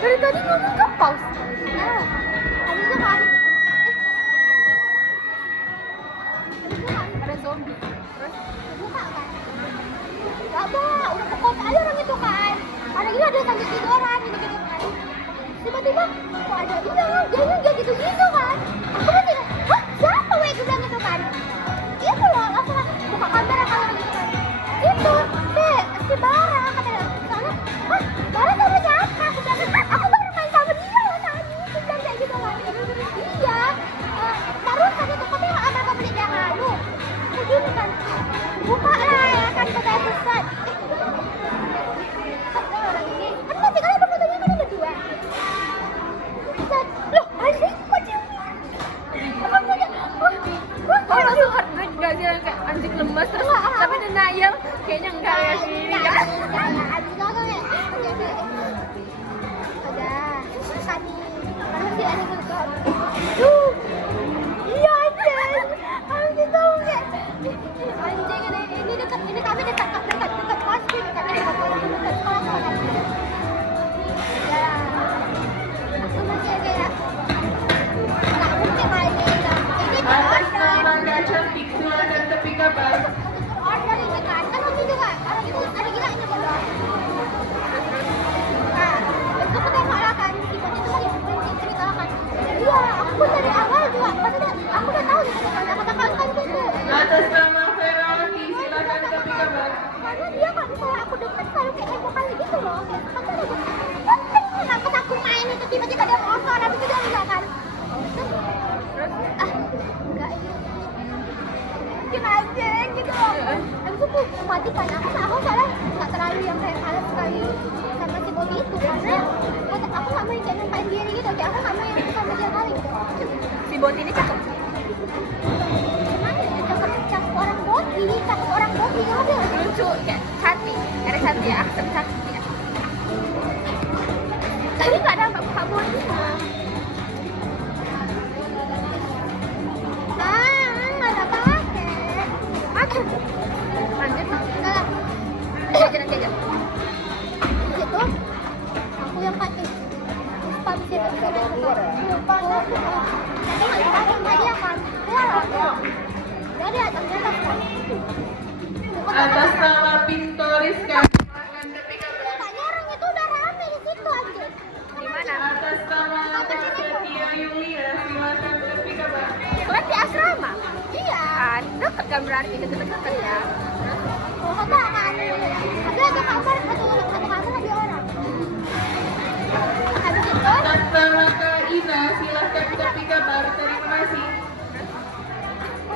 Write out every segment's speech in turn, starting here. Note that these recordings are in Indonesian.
Dari tadi ngomong ke pause. Nah, habis itu kan Ada zombie. Terus buka kan gak bah udah ke kota aja orang itu kan ada gitu ada sambil tiduran gitu gitu kan tiba-tiba kok ada dia gitu kan aku masih hah siapa weh gue bilang gitu kan itu loh langsung buka kamera kalau gitu kan itu si Bara katanya soalnya hah Bara sama siapa aku bilang aku baru main sama dia loh tadi aku bilang kayak gitu kan iya terus tadi tuh katanya apa beli dia nganu begini kan buka lah ya kan kita selesai orang ini kan masih kalian berfotonya kan berdua loh asik kok dia apa punya oh langsung heart rate gak sih kayak anjing lemas terus tapi denial kayaknya enggak ya sih enggak abis itu tuh ya udah kami harus dia ada berkot iya anjing abis itu kayak anjing ini dekat ini kami dekat kelas dekat sekolah kan ya aku masih kayak nggak mungkin aja ini Atas nama Kak Cantik, silakan tepi kabar. order ini kan waktu itu kan orang itu ada gila ini bodoh nah itu ketemu lah kan si Bon itu kan yang cerita kan iya aku dari awal juga maksudnya aku udah tahu gitu kan aku bakal kan gitu Atas nama Veroni, silakan tepi kabar. karena dia kalau misalnya aku deket selalu kayak heboh kali gitu loh kayak aku aja penting kenapa aku main itu tiba-tiba dia motor habis itu dia enggak kan terus enggak ini mungkin aja gitu loh habis itu aku mati kan aku soalnya nggak terlalu yang kayak males sekali sama si Bobby itu karena aku nggak mau yang kayak numpain diri gitu kayak aku nggak mau yang sama dia kali gitu si bot ini cakep gimana ya cakep orang Bobby kan dia lucu kayak cantik ada cantik ya aksen cantik ya tapi nggak ada mbak botnya nggak ada pakai lanjut enggak nanti aja di situ aku yang pakai lupa di situ lupa aku nggak tahu sama dia kan keluar jadi ternyata kan Atas nama Pintoris, Kak, silakan tepi kabar. tanya orang itu udah rame di situ aja di mana Atas nama Kak Setia Yulia, silakan tepi kabar. kalian di asrama iya kan deket kan berarti deket-deket ya kalau kata kan ada kamar satu kamar ada orang habis itu Atas nama Kak Ina, silakan tepi kabar. Terima kasih.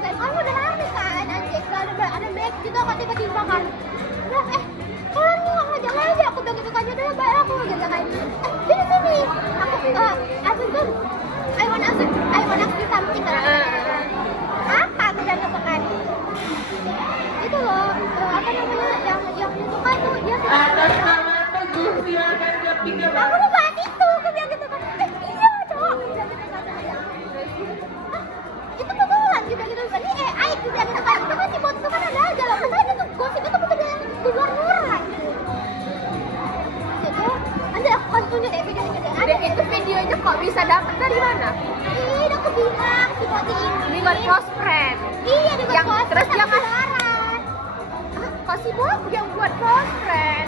kamu udah rame kan anjir ada back gitu kok tiba-tiba kan bilang kalian nggak ngajak aja aku bilang gitu kan udah baik aku ngajak kan sini aku asin tuh I wanna ask you something kan apa aku bilang gitu kan itu loh apa namanya yang itu kan tuh dia Atas nama Teguh, silakan tepi kabar. aku mau bahas itu aku bilang gitu kan iya cowok aku bilang gitu kan itu betulan gitu berarti AI gitu bilang gitu kan itu kan si bot itu kan ada aja loh makanya tuh gosip itu bukan yang di luar jadi nanti aku kan tunjuk deh videonya deh dan itu videonya kok bisa dapet dari mana udah aku bilang si bot ini di buat close friend iya di yang bot terus yang keluaran kok si bot yang buat close friend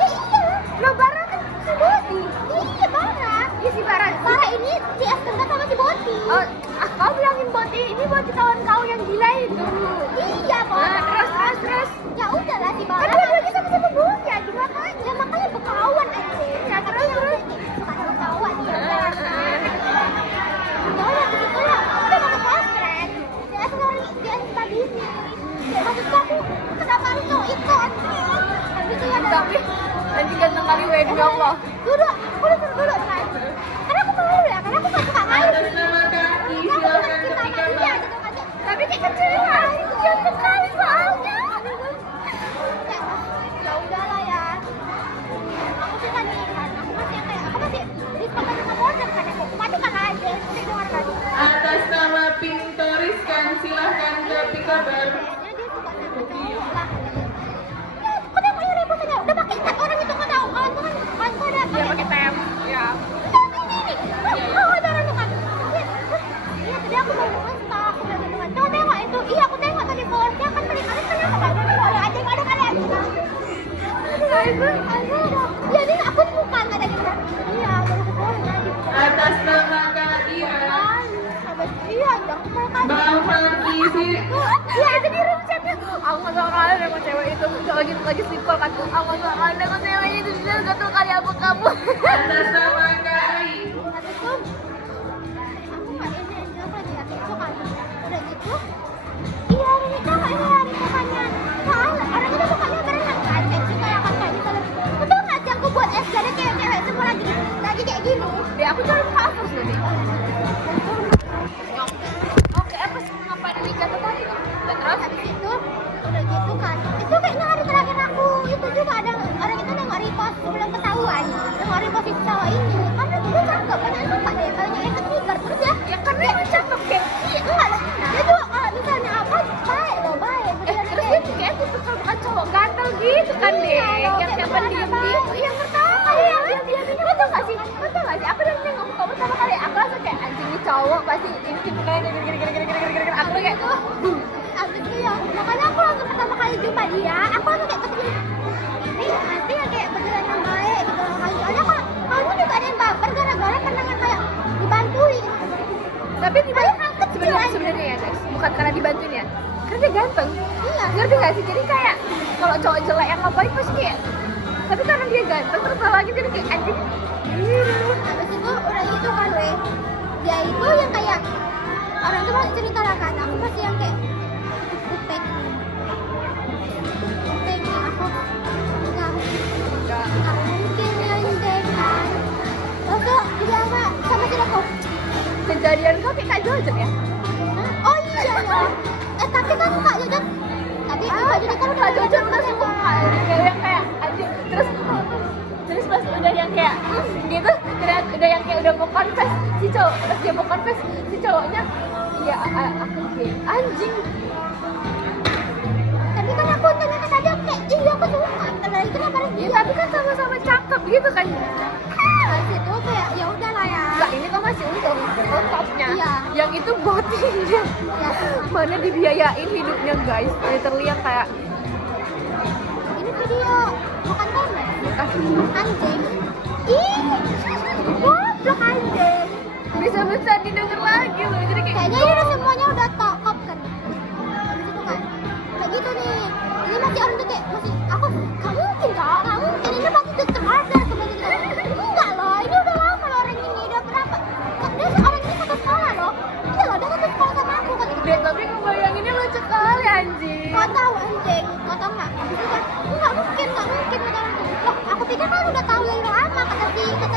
ya iya lo barang kan si boti iya Bara iya si barang Bara ini si Estenda sama si Boti oh kau bilangin boti ini boti kawan kau yang gila itu iya Bara terus ya udahlah si kan Bara dua-duanya sama-sama boti gimana ya makanya berkawan aja ya terus bukan berkawan ya udah di situ lah udah masuk kelas friend dia sekarang dia tadi sini ya maksudku aku kenapa harus cowok ikut habis itu ada tapi nanti ganteng kali weh demi Allah duduk aku duduk kan karena aku malu ya karena aku gak suka malu Atas nama Kaki, karena aku bukan silakan cinta tepi sama dia kabar. gitu kan tapi kayak kecewa ganteng kali soalnya ya udahlah ya aku sih tadi kan aku masih kayak aku masih diskonkan sama border kan aku matikan aja saya dengar kan Atas nama Pintoris, kan, silakan tepi kabar. kayaknya dia suka sama cowok lah ya kenapa ya ribut aja udah pakai cat orang itu kan tahu kawan tuh kan ada dia pakai tem ya itu. Ya ini aku bukan ada di mana. Iya, baru ke sana di Atas nama Kak Ira, iya, yang makan. Bang Franky sih. Ya itu di room chatnya. Aku nggak suka kali sama cewek itu. Lagi simpel kan. Aku nggak suka kali sama cewek itu. Dia nggak tahu kali apa kamu. Atas nama Kak Ai, Habis itu aku nggak ini aja lagi ya itu kan. Udah gitu. Iya, ini kan ini hari mukanya. Soal orang itu mukanya berenang kan. Jadi kayak kan kayak gitu. Betul nggak sih aku buat es jadi kayak cewek semua lagi kayak gini. Deh aku cari muka aku sih nih. Oke, apa sih ngapain nikah tuh tadi? Dan terus Habis itu udah gitu kan. Itu kayaknya hari terakhir aku itu juga ada orang itu yang nggak repost sebelum ketahuan. Yang nggak repost si cowok ini. Karena dia cakep, karena aku nggak deh. Kalau yang ketiga terus ya kan dia cakep kayak enggak lah. Dia tuh misalnya apa baik loh baik. terus dia tuh kayak tipe bukan cowok gatel gitu kan deh. Yang pendiam gitu. Yang pertama kali yang diam-diam ini betul nggak sih? Betul nggak sih? Aku udah nengok muka pertama kali. Aku langsung kayak anjing ini cowok pasti ini tipe kayak gini. Aku kayak tuh. Habis itu ya makanya aku langsung pertama kali jumpa dia. Aku langsung kayak kepikir ini nanti ya kayak beneran yang baik gitu. Soalnya kok kamu juga ada yang baper gara-gara pernah yang kayak dibantuin. Tapi sebenarnya ya guys, bukan karena dibantuin ya. Karena dia ganteng. Iya. Ngerti nggak sih? Jadi kayak kalau cowok jelek yang ngapain pasti kayak. Tapi karena dia ganteng terus malah lagi jadi kayak anjing. Habis itu udah gitu kan weh. Dia itu yang kayak orang itu masih cerita lah kan. Aku masih yang kayak kupek ini aku nggak mungkin anjing kan. Terus dia sama si aku. Kejadian kau kayak Kak Jojo ya? Oh iya ya. Tapi kan Kak Jojo. Tapi Kak Jojo kan Kak Jojo udah suka yang kayak anjing. Terus pas udah yang kayak gitu, udah yang kayak udah mau confess si cowok, terus dia mau confess si cowoknya, iya aku gay, anjing. Tapi kan aku tanya ke tadi aku kayak iya aku suka. Nah itu kenapa Ya tapi kan sama-sama cakep gitu kan. Habis itu kayak ya udahlah ya. Enggak, ini kok masih untung topnya. Iya. Yang itu botinya. Ya. Mana dibiayain hidupnya guys. Literally yang kayak Ini video bukan komen. bukan Anjing. Ih, goblok anjing. bisa didengar lagi loh. Jadi kayak Kayaknya ini udah semuanya udah top kan. Habis itu kan. Kayak gitu nih. Ini masih orang tuh kayak masih aku nggak mungkin kak, nggak mungkin ini pasti tetep ada seperti gitu. Enggak loh, ini udah lama loh orang ini udah berapa? Dia orang ini satu sekolah loh. Iya loh, dia satu sekolah sama aku kan. Deh, tapi ngebayanginnya lucu kali anjing. Kau tahu anjing, kau tahu nggak? Habis itu kan, nggak mungkin kata orang. Loh, aku pikir kan udah tahu dari lama kata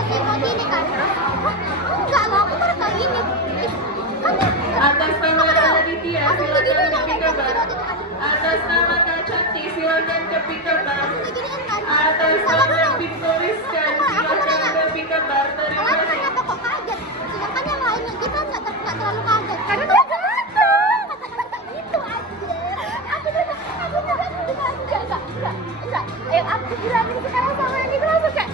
si Moti ini kan. Hah? Enggak loh, aku baru tahu ini. Ih, kan atas nama Raditya aku silakan begini ke kayak si Pikabar. Moti itu kan. Atas nama Kak Cantik silakan ke Pikabar. Aku beginiin kan. Atas Sabar nama dulu. Victoriskan Aku mau silakan nanya. ke Pikabar. Terima Kalian kasih. kenapa kok kaget? Sedangkan yang lainnya kita nggak terlalu kaget. Karena dia ganteng. Kata-kata gitu aja. Aku juga Enggak. Yang aku bilangin sekarang sama yang itu langsung kayak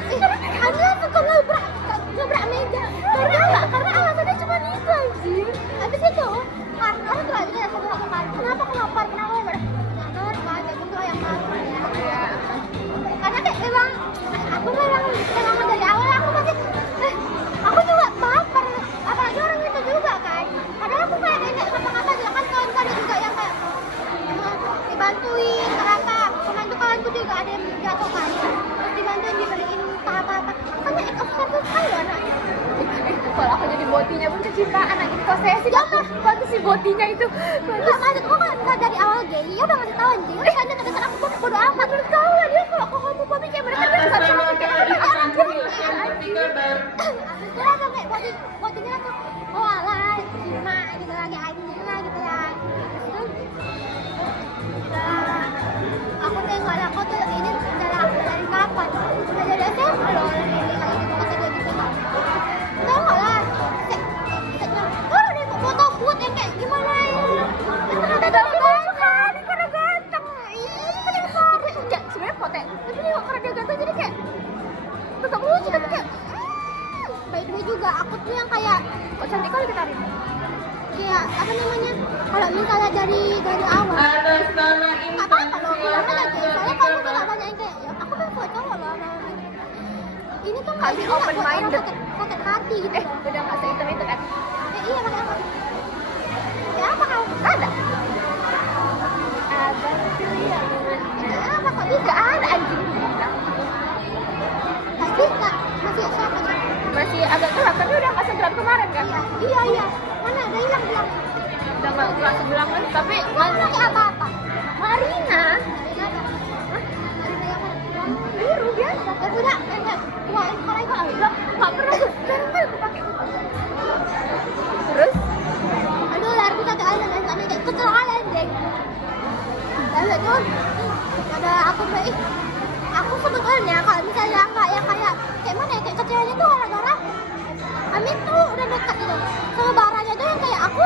Anda suka ngebrak meja. Karena alasannya cuma itu anjir. Habis itu karena orang tuh aja yang sama kan. Kenapa kenapa ngebrak? Ada juga yang marah ya. Karena kayak emang aku memang dari awal aku masih aku juga baper apalagi orang itu juga kan. Padahal aku kayak kata-kata juga kan kawan-kawan juga yang kayak dibantuin kenapa kawanku juga ada yang jatuh kan terus dibantuin dibeliin apa-apa makanya ekspor sekali loh anaknya. kalau aku jadi botinya pun kecintaan anak ini kok saya sih bagus si botinya itu Enggak, maksud aku kan dari awal gay, ya udah ngasih tau anjing udah kan deket-deket aku pun bodo amat udah tau lah dia kalau homofobik kayak mereka dia Atas nggak nama tahu Kak kayak Ikan anjing silakan ke Pikabar. itu langsung kayak botinya langsung oh alah cuma gitu lagi anjing lah gitu ya terus aku tengok lah aku tuh ini dari kapan udah dari SMP loh orang ini kayak gitu kata dia gitu tengok lah oh dia foto food yang kayak gimana ya ternyata tapi dia lucu kan karena ganteng tapi enggak sebenarnya poten tapi nih karena dia ganteng jadi kayak tetap lucu tapi kayak by the way juga aku tuh yang kayak kok cantik kali kita hari ini kayak apa namanya kalau misalnya dari awal Atas nama nggak Intan apa-apa loh bilang aja silakan kayak ke soalnya kamu tuh Pikabar. nggak banyak yang kayak ya, aku kan cowok tuh Kami nggak open buat orang minded. sakit hati gitu. Udah nggak sehitam itu kan? Iya pakai apa? Ya apa kau? Ada. Ada tuh yang Ya apa kok bisa? nggak ada anjing bilang. Nggak bisa. Masih siapa sih? Masih agak gelap tapi udah nggak segelap kemarin kan? Iya. Mana ada hilang bilang. Udah nggak segelap kan? Tapi Kamu pakai apa-apa? Marina Marina apa? Marina yang mana? biru biasa. Ya udah, enggak. Wah, kalau itu Lah, nggak pernah. Sekarang kan aku pakai. Terus aduh, lar kita ke island kami kayak kecil island deh. Lalu tuh ada aku baik. Aku sebetulnya kalau misalnya nggak yang kayak mana ya kayak kecilnya tuh gara-gara Amin tuh udah dekat gitu sama baranya tuh yang kayak aku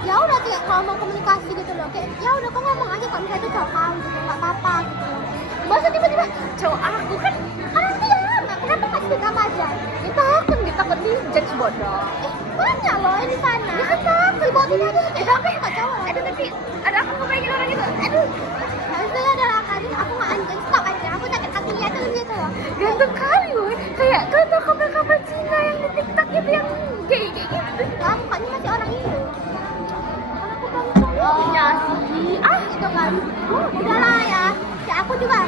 ya udah kayak kalau mau komunikasi gitu loh kayak ya udah kok ngomong aja kalau misalnya itu cowok kau gitu nggak apa-apa gitu loh. masa tiba-tiba cowok aku kan Orang diam, kenapa nggak speak up aja? kita takut di judge bodoh. Banyak loh ini sana. Ya kan takut. Si Bobby aja kayak tapi nggak cowok. Tapi ada aku ngebayangin orang itu. Aduh, Harusnya adalah kali aku nggak anjing stop aja. Aku sakit hati lihat tuh gitu loh. ganteng kali woy. Kayak couple Cina yang di TikTok itu yang kayak gitu. Ah, mukanya masih orang Indo. Kalau aku belum cowok. Oh, iya sih. Gitu kan. Udahlah ya. Ya aku juga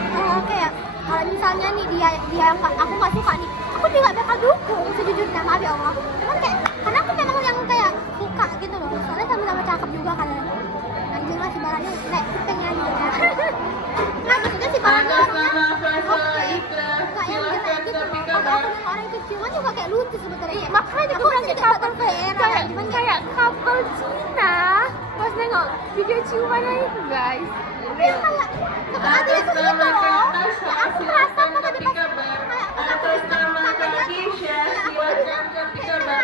kayak kalau misalnya nih dia yang aku nggak suka nih, aku juga bakal dukung sejujurnya maaf ya Allah. Cuman kayak karena aku memang yang kayak suka gitu loh. Soalnya sama-sama cakep juga kan. Anjing lah si Baranya naik kupingnya gitu ya. Nah maksudnya si Baranya Atas orangnya nama Faisal oke. Ikra, Nggak yang silakan jelek gitu. tapi Kalau kabar. aku dengan orang itu ciuman juga kayak lucu sebetulnya. Iya, makanya aku aku kan kayak juga bakal kayak era. Cuman kayak couple Cina. Pas nengok video ciumannya itu guys. dia kayak hati itu gitu loh. Ya aku merasa silakan kok tadi ketik pas kabar. kayak Atas nama Kakisha, silakan ketik kabar.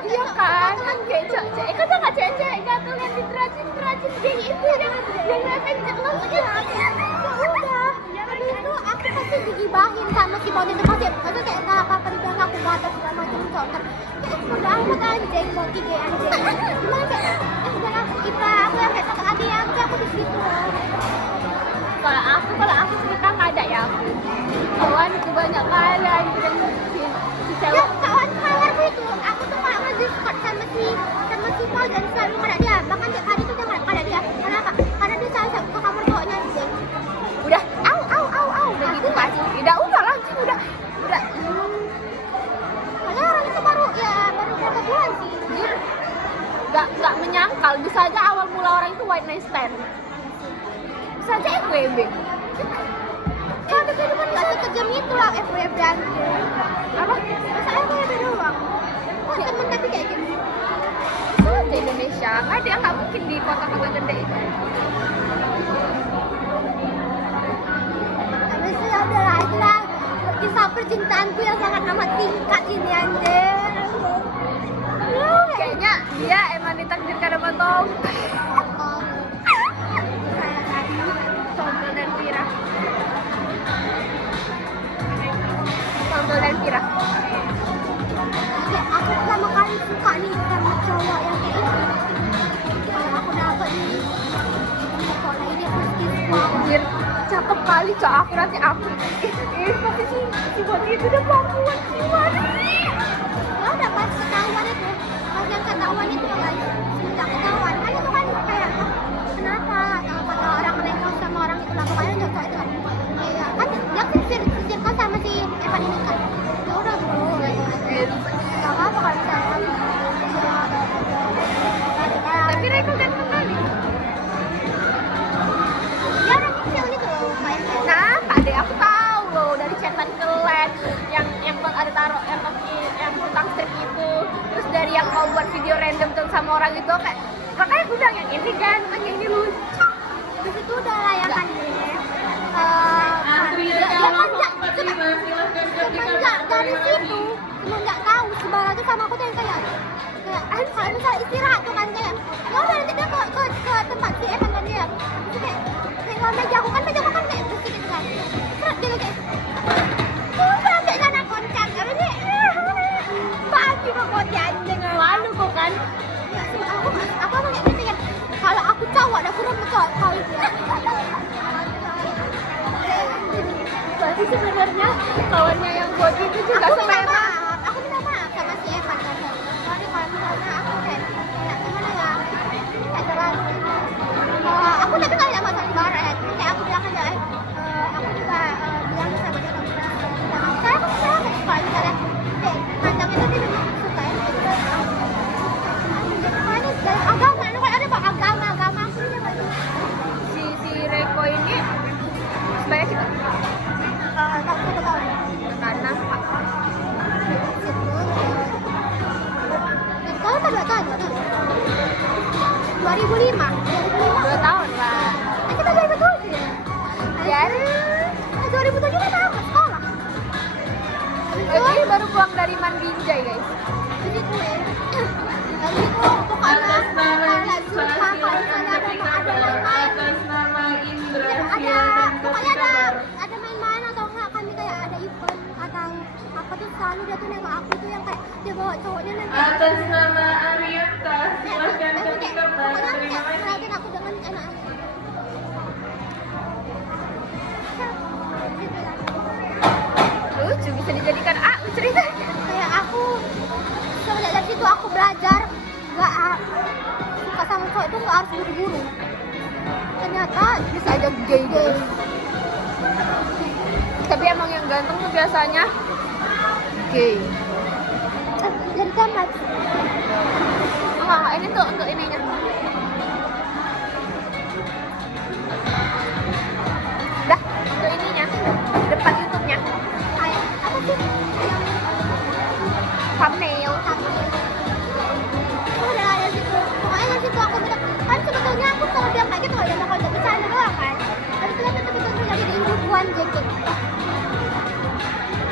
Iya kan kayak cewek kan nggak cewek gatel yang dirajin kayak itu yang nempel jelas Ya udah, habis itu aku pasti digibahin sama si Boni itu pasti kayak nggak apa-apa dibilang aku gatal segala macam contoh kayak udah amat anjing mau gigi anjing gimana kayak jangan Ibra aku yang kayak sakit hati ya aku di situ kalau aku cerita nggak ada ya aku kawanku banyak kali anjing si ya cewek kawan-kawanku itu aku tuh malah nge-discord sama si Paul dan selalu nggak ada dia bahkan tiap hari tuh dia nggak ada dia kenapa? Karena dia selalu ke kamar cowoknya anjing udah udah gitu pasti udah lanjut udah padahal orang itu baru berapa bulan sih nggak menyangkal bisa aja awal mula orang itu white night stand bisa aja FWB kalau ada kehidupan nggak sekejam itu lah FWB anjing apa masa FWB doang kok temen tapi kayak gini bisa aja Indonesia nggak mungkin di kota-kota gede itu habis itu ya udahlah itulah kisah percintaanku yang sangat amat singkat ini anjir kayaknya dia emang ditakdirkan sama Tom Tombol dan Pira Kayak aku pertama kali suka nih sama cowok yang kayak ini kayak aku dapet di sekolah ini first kiss anjir cakep kali cok aku nanti aku pasti si Boti itu udah pangkuan gimana ya udah pas ketahuan itu pas yang ketahuan itu ya guys semenjak ketahuan kan itu kan kayak kenapa kata orang mereka sama orang itu lah pokoknya cowok itu kan kayak kan dia sisir kan sama si Evan ini kan ya udah bro gitu gak apa-apa kalau misalnya tapi Reko ganteng kali dia orang kecil gitu loh kayak nah tadi aku tahu loh dari chatan ke lab yang buat ada taruh yang pakai yang tentang strip itu terus dari yang kau buat video random tentang sama orang itu kayak makanya aku bilang yang ini ganteng yang ini lucu di situ udah layakan deh Antri dia kalau kan mau 45 silakan ketik semenjak kabar. dari situ semenjak tahu sebarang itu sama aku tuh yang kayak kalau misalnya istirahat tuh kan kayak ya udah nanti dia ke tempat si Evan kan dia itu kayak meja aku kan kayak bersih gitu kan terus dia kayak udah kayak sana koncan apa sih pagi kok koncan anjing malu kok kan ya sih aku kayak gitu kan kalau aku cowok ada kurang cowok kau itu ya Tapi sebenarnya kawannya yang buat itu juga aku minta semerah. maaf, sama si Evan kan. Soalnya kalau misalnya aku kayak gimana ya, kayak terlalu. Aku tapi nggak ada masalah barat. Kayak aku bilang aja, aku juga bilang sama dia kalau misalnya saya aku suka kalau misalnya pandang itu dia memang suka ya itu makanya dalam agama, lu kan ada agama aku dia nggak Si Reko ini supaya kita satu tahun. karena Kalau apa 2 tahun? 2005. 2 tahun lah. Kita 2007 ya? Jadi 2007 kan aku sekolah. ini baru pulang dari Mandinjai guys. Jadi gue dari itu pokoknya Atas nama kalau jumpa kalau misalnya ada main-main atas nama Indra ada silakan ke pokoknya kabar. ada main-main atau enggak kami kayak ada event atau apa tuh selalu dia tuh nengok aku tuh yang kayak dia bawa cowoknya nanti Atas nama Arianta silakan ke kabar. pokoknya Terima kayak kasih. ngeliatin aku dengan enak Lucu bisa dijadikan ceritanya. kayak aku semenjak dari situ aku belajar nggak suka sama cowok itu nggak harus buru-buru ternyata Bisa aja gay gitu. Tapi emang yang ganteng tuh biasanya gay. jadi tempat Wah, ini tuh untuk ininya. Dah, untuk ininya. Depan YouTube-nya. kayak apa sih Thumbnail. aku udah ada situ pokoknya dari situ aku bilang kan sebetulnya aku kalau bilang kayak gitu ya bakal jadi bercanda doang kan tapi ternyata betul-betul jadi individuan JK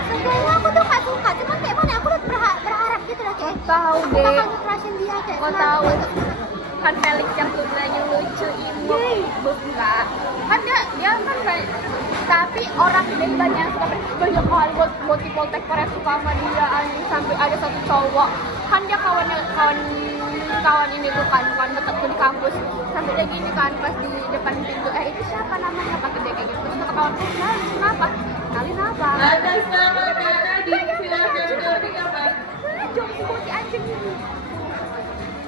sebenarnya aku tuh gak suka cuman kayak mana aku udah berharap gitu lah kayak Tahu aku deh. bakal nge-crushin dia kayak Kau tahu kan Felix yang sebenarnya lucu imut buka kan dia kan kayak tapi orang dari banyak yang suka banyak kali buat di Poltek Korea suka sama dia anjing sampai ada satu cowok kan dia kawan ini tuh kan dekatku di kampus sampai dia gini kan pas di depan pintu itu siapa namanya pakai dia kayak gitu terus kata kawanku kenapa kenalin apa Atas nama Kak Nadine silakan ke kabar. jom si boti anjing ini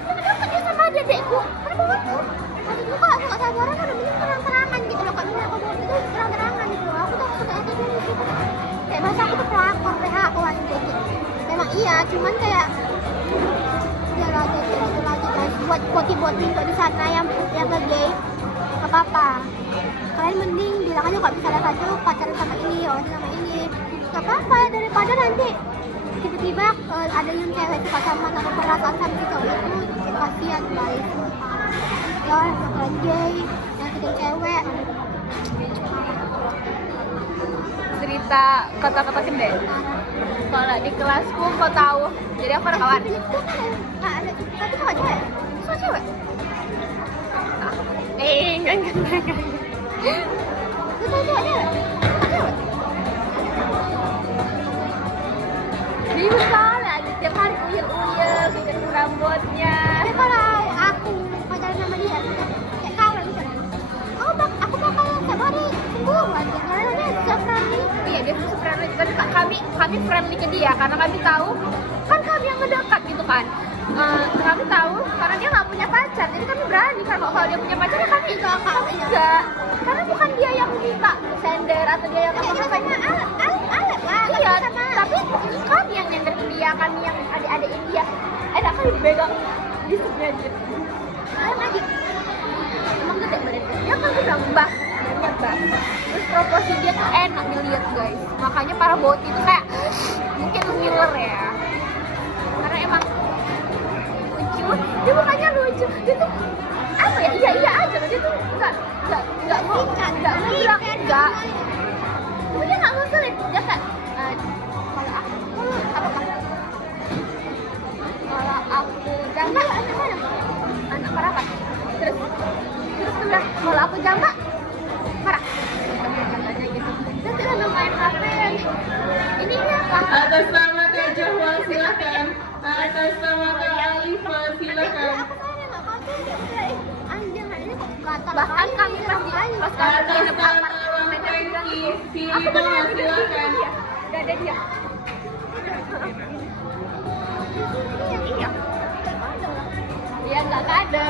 kenapa dia sama dia dekku kenapa waktu waktu itu kalau aku gak sabaran udah mending terang-terangan gitu loh kalau misalnya aku bawa itu terang-terangan gitu loh aku tuh suka itu dulu sih kayak bahasa aku tuh pelakor PH aku masih JK memang iya cuman kayak ya lagi guys buat boti-boti untuk di sana yang gay gak apa-apa kalian mending bilang aja kalau misalnya kalian pacaran sama ini orang sama ini gak apa-apa daripada nanti tiba-tiba ada yang cewek suka sama perasaan sama si cowok itu kasihan guys ya yang gay yang cewek cerita kata-kata gede kalau di kelasku kau tahu jadi aku ada kawan itu kan ada tapi kok cewek so cewek enggak itu cewek cewek dia salah tiap hari uyel bikin rambutnya tapi kalau aku pacaran sama dia kayak kawan misalnya aku bakal tiap hari cemburu aja karena dia sudah friendly iya dia tuh friendly tapi kami friendly ke dia karena kami tahu kan kami yang ngedekat gitu kan kami tahu karena dia nggak punya pacar jadi kami berani kan kalau dia punya pacar ya kami enggak karena bukan dia yang minta sender atau dia yang kayak rasanya alat lah iya tapi kami yang nyender ke dia kami yang adik-adikin dia enak kali pegang disuknya aja alat lagi emang gede badannya dia kan bilang bah badannya bah terus proporsi dia tuh enak dilihat guys makanya para boti tuh kayak mungkin ngiler ya karena emang lucu dia mukanya lucu dia tuh apa ya iya aja dia tuh nggak mau bilang enggak tapi dia nggak ngusulin dia kayak kalau aku apa kalau aku jambak anak perapat terus tuh bilang kalau aku jambak marah katanya gitu terus dia udah main HP ini apa Atas nama Kak Jahwa silakan. Atas nama Kak Alifa silakan. aku soalnya nggak konten dia udah anjir ini kok gatal bahkan kami pas kami Atas nginep nama apartemen Bang Franky Alif, pilih Aku bola beneran silakan. Udah ada dia. Iya. Dia nggak kade.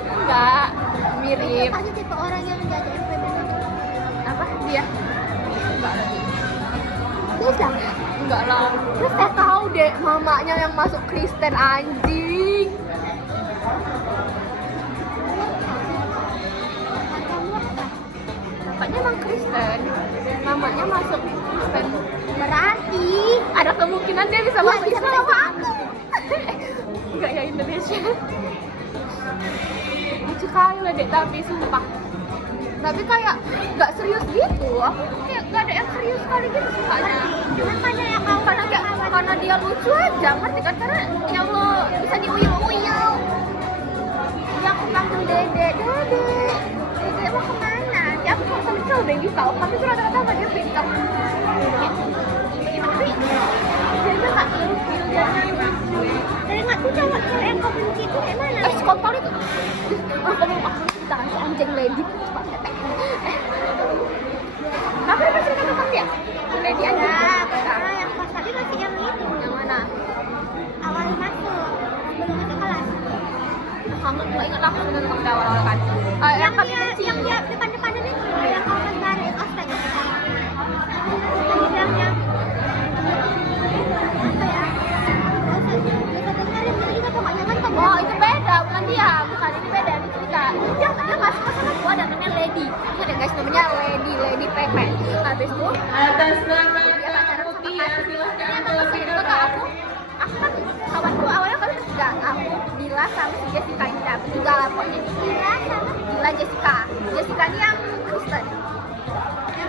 Nggak mirip. Pasti tipe orang yang menjadi FWB. Apa dia? Enggak lagi. Bisa. Enggak lah. Terus saya tahu deh mamanya yang masuk Kristen anjing. Bapaknya emang Kristen, mamanya masuk Kristen. Berarti Ada kemungkinan dia bisa masuk bisa Islam. sama aku. Enggak ya Indonesia. Lucu kali lah dek, tapi sumpah. Tapi kayak nggak serius gitu. Aku kayak nggak ada yang serius kali gitu sukanya. Cuma karena yang kau Karena dia lucu aja, ngerti kan? Karena ya Allah bisa diuyul-uyul. Dia aku panggil dede, dede mau kemana? Dia aku kalau sama cowok baby kau, tapi tuh rata-rata sama dia baby kau. Tapi dia nggak ilfil, dia lucu. dari nggak tuh cewek yang kau benci itu kayak mana? Kontol itu. Kamu kita kasih anjing lady. Apa yang masih ketemu dia? Lady aja. Karena yang pas tadi masih yang itu. Yang mana? Awal masuk belum masuk kelas. Kamu nggak ingat aku dengan kamu awal-awal kan? Yang kami benci. Yang dia depan-depanan itu yang kau pas baris ospek. Tadi bilangnya apa ya? Kita dengerin tadi kita pokoknya kan kau Oh itu beda, bukan dia, bukan ini beda, ini cerita. Dia nggak suka sama gua, ada namanya Lady. Ini ada guys namanya Lady Pepe. Habis itu Atas nama dia pacaran Kak sama Mutia, Kak. silakan Ternyata pas terlebih itu ke aku kan kawanku awalnya kan enggak, aku Bila sama si Jessica ini tapi juga lah pokoknya Bila Jessica ini yang Kristen.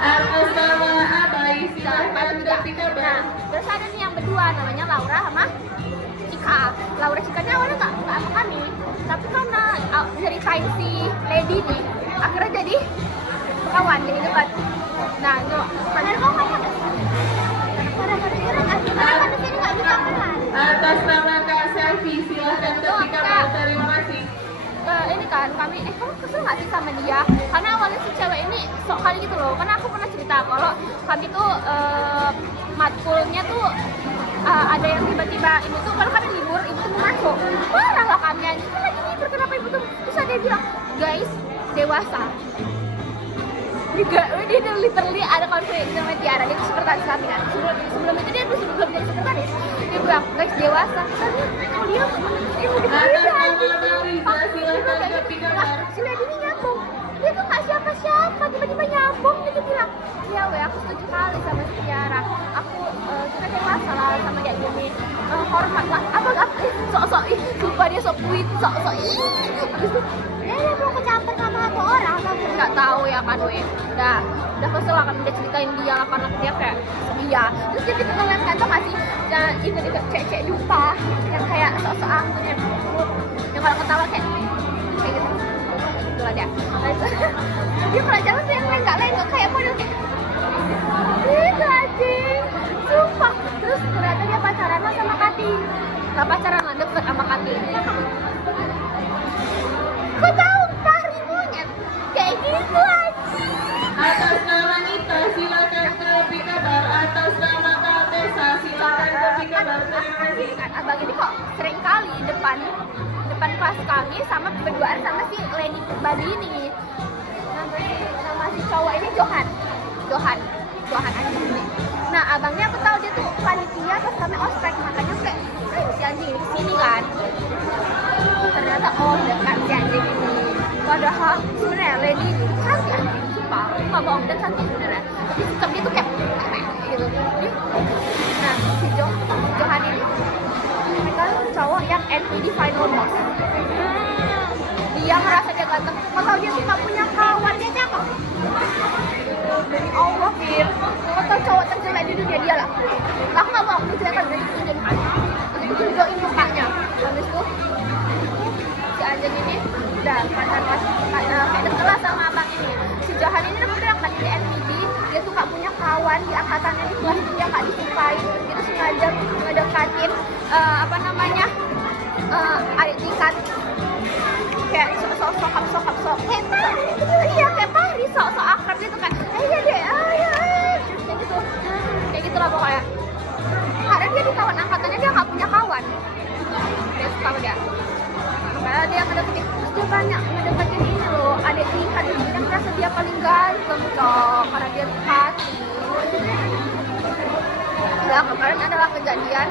Atas nama Abai, silakan Nah, kasih kabar. terus ada nih yang berdua namanya Laura sama Cika. Laura Cika ini awalnya nggak sama kami, tapi karena ceritain si Lady nih, akhirnya jadi kawan, jadi dekat. Nah, itu Padahal kau kan orang-orang kan di sini nggak bisa kelas. Atas nama Kak Selvi, silakan kasih kabar. Terima kasih. Ini kan kami, kamu kesel nggak sih sama dia? Karena awalnya si cewek ini sok kali gitu loh. Karena aku pernah cerita kalau kami tuh matkulnya tuh ada yang tiba-tiba ibu tuh kalau kami libur ibu tuh mau masuk. Marah lah kami aja. Kita lagi libur kenapa ibu tuh? Terus ada yang bilang, guys dewasa. Dia literally ada konflik sama Tiara, dia tuh sekretaris kami kan. Sebelum itu dia belum jadi sekretaris. Dia bilang, guys dewasa. Tapi kalau dia ilmu di Atas nama Marisa, silakan kasih kabar. si Lady ini nyambung, dia tuh nggak siapa-siapa, tiba-tiba nyambung gitu bilang, iya weh aku setuju kali sama si Tiara, aku kita dewasa lah sama dia gini, hormat lah, apa sok-sok, lupa dia sok kuit, sok-sok, habis itu Dia mau kecampur sama satu orang atau nggak tahu ya kan weh, udah kesel lah kan udah ceritain dia lah karena dia kayak iya, terus dia tipe ngeliat kan tuh nggak sih, dan ikut-ikut cek-cek dupa, yang kayak sok-sok anggun yang kalau ketawa kayak gitu. Itulah dia. Dia kalau jalan tuh yang lenggak kayak model kayak gitu anjing. Sumpah. Terus ternyata dia pacaran lah sama Kati. Gak pacaran lah, deket sama Kati. Kok tahu tari monyet? Kayak gitu anjing. Atas nama Nita, silakan terlebih kabar. Atas nama Kak Tessa, silakan terlebih kabar. Terima kasih. Kan abang ini kok sering kali depan kelas kami sama berduaan sama si Lady Babi ini. Nama si cowok ini Johan anjing ini. Nah abangnya aku tahu dia tuh panitia pas kami ospek, makanya kayak si anjing ini kesini kan. Ternyata dekat si anjing ini. Padahal sebenarnya Lady cantik anjing, sumpah, nggak bohong, dan cantik sebenarnya. Tapi sikap dia tuh kayak gitu. Nah si Johan ini kan cowok yang NPD final boss. Dia ngerasa dia ganteng, kalau dia tuh gak punya kawan, dia cakep. Dari Allah, Fir. Kalau cowok terjelek di dunia dia lah. Aku gak mau, dia kelihatan dari tunjukin mukanya. Itu tunjukin mukanya. Habis itu, si anjing ini udah pacar kayak deket lah sama abang ini. Si Johan ini udah kan di NPD, dia tuh gak punya kawan di angkatannya di kelas itu, dia gak disukai. Dia tuh sengaja ngedekatin adik tingkat kayak sok kayak Fahri, sok akrab gitu kan. Iya deh, setelah kejadian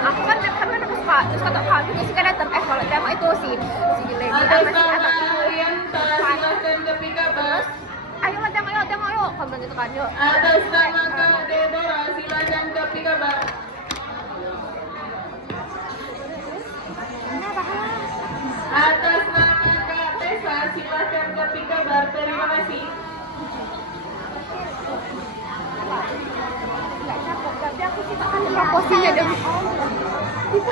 aku kan suka terus kata kami Jessica datang kalau tema itu si Lady Atas sama si nama anak itu Arianta silahkan ke Pikabar. ayo tengok yuk kamu bilang gitu kan yuk Atas nama Kak Deborah silahkan ke Pikabar. Atas nama Kak Tessa silahkan ke Pikabar. Terima kasih. nggak cakep tapi aku sih tak kasih proposnya deh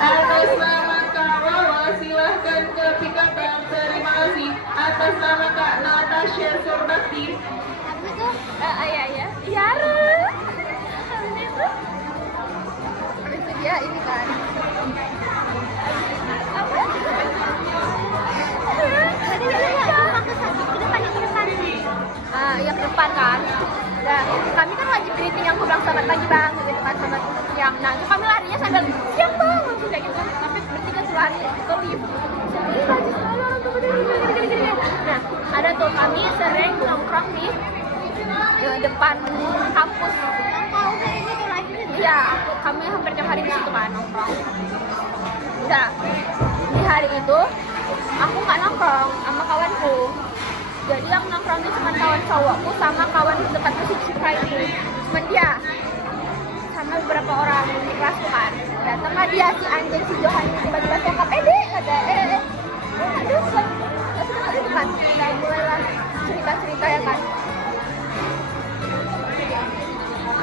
Atas nama Kak Wawa silahkan ke Pikabar. Terima kasih. Atas nama Kak Natasha Surbakti. iya Yara itu dia ini kan apa ya ke depan kan. Nah, kami kan wajib greeting yang aku bilang selamat pagi bang, gitu kan selamat siang. Nah, itu kami larinya sambil siang bang, langsung kayak gitu. Tapi bertiga tuh lari ke lift. Jadi lagi selalu orang tuh gini. Nah, ada tuh kami sering nongkrong di depan kampus. Iya, kami hampir tiap hari di situ kan nongkrong. Udah, di hari itu aku nggak nongkrong sama kawanku. Jadi aku nongkrongnya cuma kawan cowokku sama kawan dekat musik suka ini. Cuma dia sama beberapa orang di kelas tuh kan. Datanglah dia si anjing si Johan tiba-tiba cakap dek kata aduh kan sudah itu kan. Udah mulailah cerita ya kan.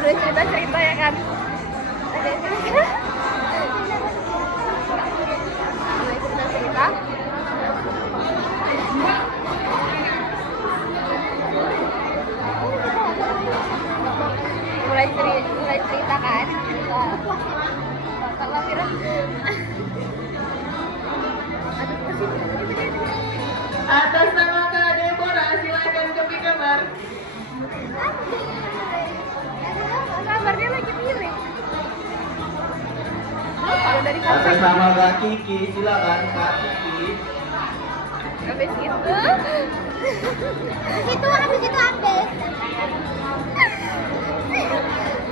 Udah cerita ya kan. Ada cerita. mulai cerita kan kalau kira Atas nama Kak Deborah silahkan ke Pikabar. kabar dia lagi pilih kalau dari Atas kabar nama Kak Kiki, silakan Kak Kiki. habis itu habis itu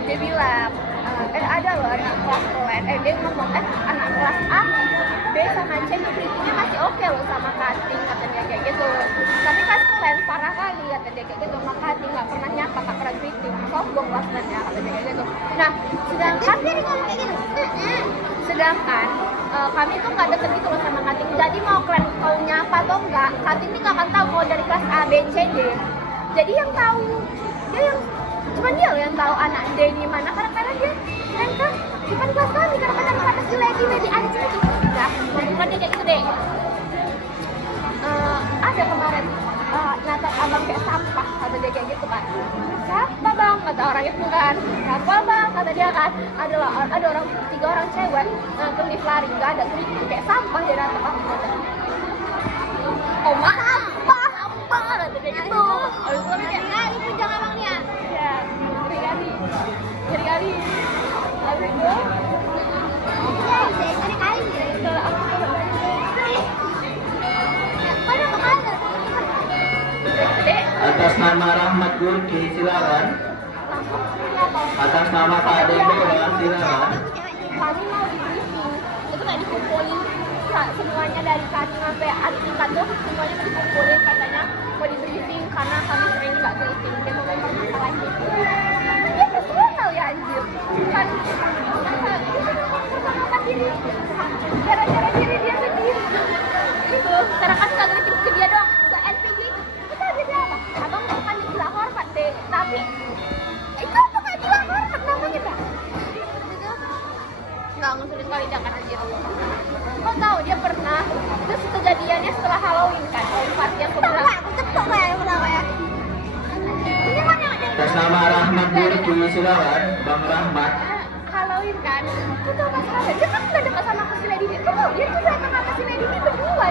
dia bilang ada loh anak kelas kalian dia ngomong anak kelas A B sama C kritiknya masih oke loh sama cutting katanya kayak gitu tapi kelas kalian parah kali kata dia kayak gitu sama cutting nggak pernah nyapa nggak pernah kritik sombong kelas kalian ya kata dia kayak gitu nah sedangkan kami tuh nggak deket gitu loh sama cutting jadi mau kalian kau nyapa atau enggak cutting ini nggak akan tahu kalau dari kelas A B C D jadi yang tahu dia yang cuma dia loh yang tahu anak D ini mana kadang-kadang dia kan bukan kelas kami kadang-kadang kata si lady anjing itu enggak bukan dia kayak gitu deh ada kemarin natap abang kayak sampah kata dia kayak gitu kan siapa bang kata orang itu kan siapa bang kata dia kan ada orang 3 orang cewek ke lift lari nggak ada tuh kayak sampah dia natap aku kata oh sampah kata dia gitu oleh itu kayak itu jangan abangnya ya ngeri kali habis itu kalau aku Atas nama Rahmat Gurki, silakan. Atas nama Kak Deborah, silakan. kami mau di briefing itu nggak dikumpulin semuanya dari kami sampai adik tingkat tuh semuanya mau dikumpulin katanya mau di briefing karena kami sering nggak briefing dia mau ngomong masalah gitu dia personal ya anjir kan memperkenalkan diri gara-gara diri dia sendiri gitu karena kan nggak briefing ke dia doang ke LPG kita jadi apa abang bukan gila hormat deh tapi itu apa nggak gila hormat namanya dah nggak ngusulin kali dia kan anjir kau tahu dia pernah terus kejadiannya setelah Halloween kan Halloween party yang aku bilang Atas nama Rahmat Gurki, silakan. Bang Rahmat. Halloween kan itu tau gak salah dia kan udah dekat sama si Lady ini tuh dia tuh datang sama si Lady ini berdua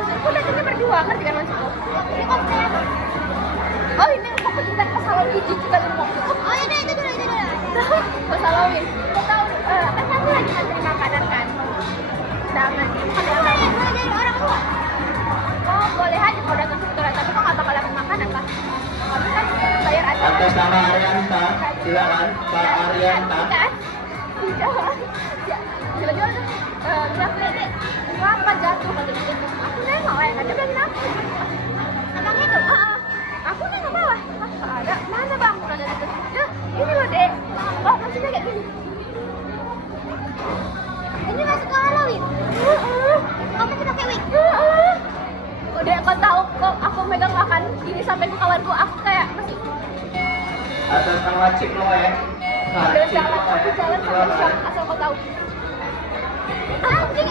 maksudku datangnya berdua ngerti kan maksudku ini konten oh ini mau kejutan pas Halloween kita dulu oh ini itu dulu pas Halloween kau tahu kan kami lagi ngantri makanan kan sedangkan mulai dari orang tua oh boleh aja kalau datang ke restoran tapi kok nggak bakal dapat makanan lah kami kan bayar aja Atas Atas nama Arianta, silakan Kak Arianta. Kan? Jalan-jalan gerak dek, kenapa jatuh kalau gitu? Aku nengok ya, kan dia bilang kenapa? Abangnya tuh. Aku nengok bawah, ada mana bang? Nanya gitu. Ya, ini loh dek. Oh, maksudnya kayak gini. Ini masuk ke Halloween. Kamu tuh pakai wig. Udah kau tahu kok aku megang makan ini sampai ke kawanku aku kayak masih Atas nama Cik Noe. udah jalan aku jalan sampai shock asal kau tahu. Anjing.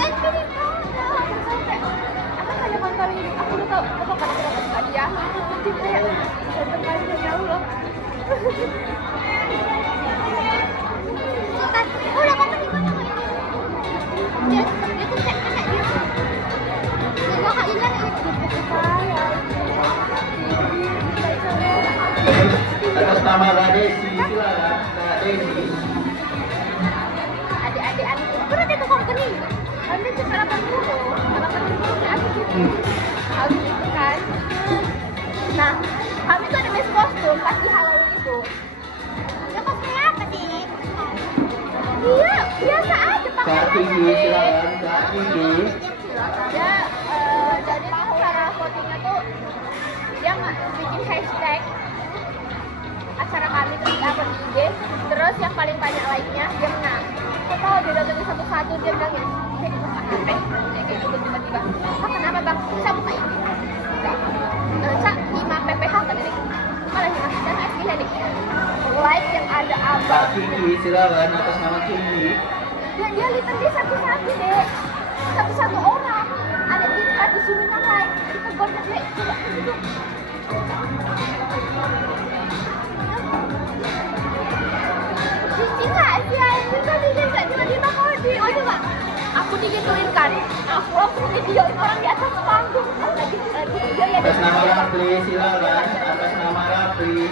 Aku kayak kali ini aku udah tahu aku kan aku dapat hadiah. Jadi kayak datang kali ini ya Allah. Sultan. Udah kamu di mana ini? Dia tuh kayak dia. Dia kak Ilan ini. Atas nama Kak Desi, silakan Kak Desi. Adik-adik anakku pernah dia tukang kening. Kan dia cuma 80. 80 aku gitu. Habis itu kan. Nah, kami tuh ada mes kostum pas di Halloween itu. Dia cosplay apa sih? Iya, biasa aja pakai Kak Kiki, silakan Kak Kiki. Dia jadi tuh cara votingnya tuh dia nggak bikin hashtag acara kami terus apa di IG, terus yang paling banyak like-nya dia menang. Kau tahu dia datangin satu-satu dia bilang ya, saya buka HP, kayak gitu tiba-tiba. Ah kenapa bang? Saya buka ini. Cak 5 PPH kan ini? Malah 5 dan aslinya nih. Like yang ada Kak abang. Kiki, silakan atas nama Kiki. Dia literally satu-satu deh, satu-satu orang. Ada tingkat disuruh like, kita goda deh, coba gitu. Cici nggak sih, aku kan tiba-tiba kau di, oh coba, aku digituin kan, aku langsung videoin orang di atas panggung, lagi video ya. Atas nama Rapli, silakan atas nama Rapli.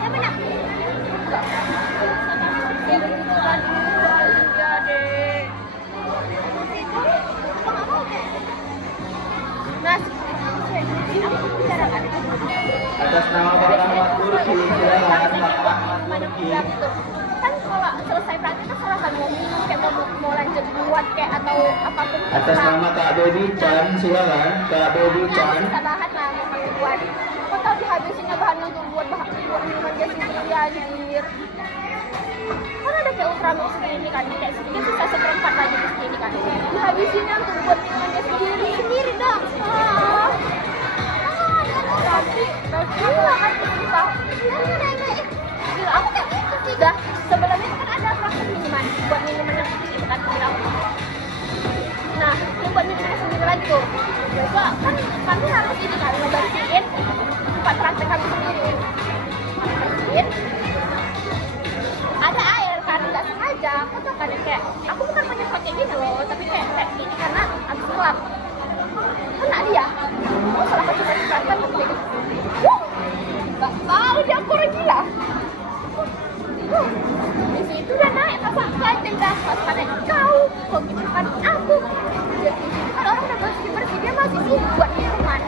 Yang mana? Kok nggak mau deh? Nah, aku bicarakan. Atas nama Pak Ahmad Turki, silakan Pak Ahmad Turki. Kan kalau selesai praktik kan silahkan mau minum kayak mau lanjut buat kayak atau apapun. Atas nama Kak Baby Chan, silakan Kak Baby Chan. Kita bahan lah mau buat. Kau tahu dihabisinnya bahan untuk buat minuman dia sendiri anjir. Kan ada kayak ultramix segini kan, kayak sedikit sisa seperempat lagi di sini kan. Dihabisinnya untuk buat minuman dia sendiri dong. Tapi aku lah kan suka. Gila, aku kayak gitu sih. Dah, sebelumnya kan ada proses minuman buat minuman yang itu kan bilang. Nah, ini buat minuman sendiri lagi tuh. Besok kan kami harus ini kan ngebersihin tempat praktek kami sendiri. Bersihin. Ada air kan, nggak sengaja. Aku tuh kan kayak, aku bukan menyesal kayak gini loh, tapi kayak ini karena habis gelap. Kena dia. Oh, salah satu dari praktek tuh kayak gitu. Gak tahu dia aku orang gila. Di situ udah naik apa kancing dah pada kau kok gitu kan aku. Jadi kan orang udah bersih dia masih sibuk buat minuman.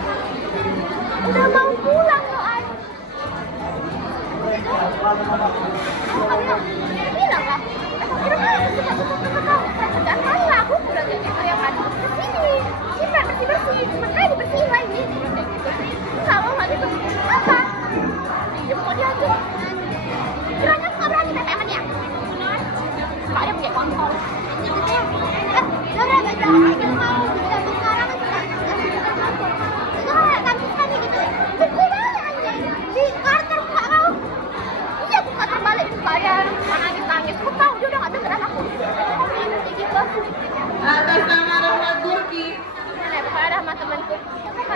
Udah mau pulang loh ay. Bilang lah. Kira-kira suka kau kerjaan kali lah aku bilang kayak gitu ya kan. Sini, kita bersih makanya dibersihin lagi. Kalau nggak gitu apa? Dia mau diatur. Kiranya nggak berani PP sama dia. Nggak ada punya kontrol. Lo udah gak jauh lagi mau jadi sekarang kan itu kan kampus kami gitu. Gue balik aja di Carter buka kau. Iya buka terbalik saya nangis. Aku tahu dia udah nggak dengeran aku. Kayak gitu. Atas nama Rahmat Turki. Mana bukan ada sama temanku. Apa?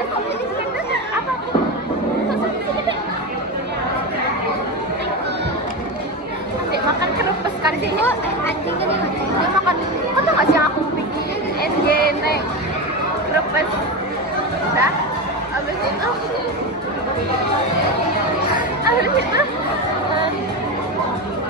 Adik makan kerupes kan dia anjing kan dia makan. Kau tau nggak sih yang aku bikin SGN kerupes. Dah. Abis itu